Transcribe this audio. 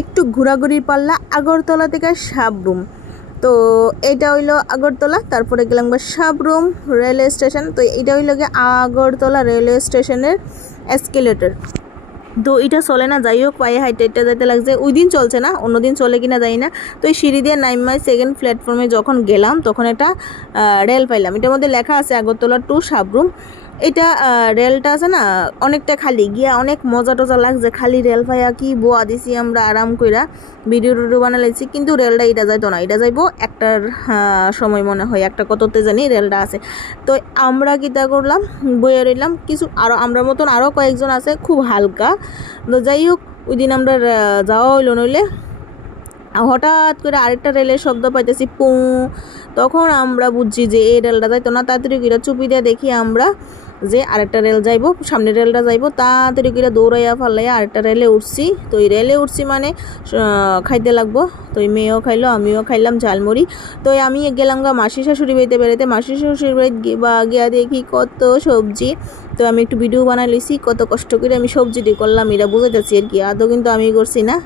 একটু ঘোরাঘুরির পাল্লা আগরতলা থেকে সাবরুম। তো এটা হইলো আগরতলা, তারপরে গেলাম সাবরুম রেলওয়ে স্টেশন। তো এটা হইলো গিয়ে আগরতলা রেলওয়ে স্টেশনের এসকেলেটর। তো এটা চলে না, যাই হোক পায়ে হাইটে যাইতে লাগছে। ওই দিন চলছে না, অন্যদিন চলে কিনা যাই না। তো এই সিঁড়ি দিয়ে নাইমাই সেকেন্ড প্ল্যাটফর্মে যখন গেলাম তখন একটা রেল পাইলাম। এটার মধ্যে লেখা আছে আগরতলা টু সাবরুম। এটা রেলটা আছে না অনেকটা খালি, গিয়া অনেক মজা টজা লাগছে। খালি রেল পাইয়া কি বোয়া দিছি আমরা আরাম কইরা, ভিডিও টিডিও বানাইছি। কিন্তু রেলটা এটা যাইতো না, এটা যাইবো একটার সময় মনে হয়, একটা কততে জানি রেলটা আছে। তো আমরা কিতা করলাম, বইয়ে রইলাম। কিছু আরও আমরা মতন আরও কয়েকজন আছে, খুব হালকা। তো যাই হোক ওই দিন আমরা যাওয়া হইলো। নইলে হঠাৎ করে আরেকটা রেলের শব্দ পাইতেছি, পু। তখন আমরা বুঝছি যে এই রেলটা যাইতো না। তাড়াতাড়ি করে চুপি দিয়ে দেখি আমরা যে আরেকটা রেল যাইবো, সামনের রেলটা যাইবো। তাড়াতাড়ি করে দৌড়াইয়া ফালাইয়া আরেকটা রেলে উঠছি। তো এই রেলে উঠছি মানে খাইতে লাগবো। তো এই মেয়েও খাইলো, আমিও খাইলাম ঝালমুড়ি। তো আমি গেলাম মাসি শাশুড়ি বাড়িতে বেড়াইতে। মাসি শাশুড়ি বাড়িতে গিয়া দেখি কত সবজি। তো আমি একটু ভিডিও বানাই লিছি, কত কষ্ট করে আমি সবজিটি করলাম এটা বুঝাইতেছি আর কি, আদৌ কিন্তু আমি করছি না।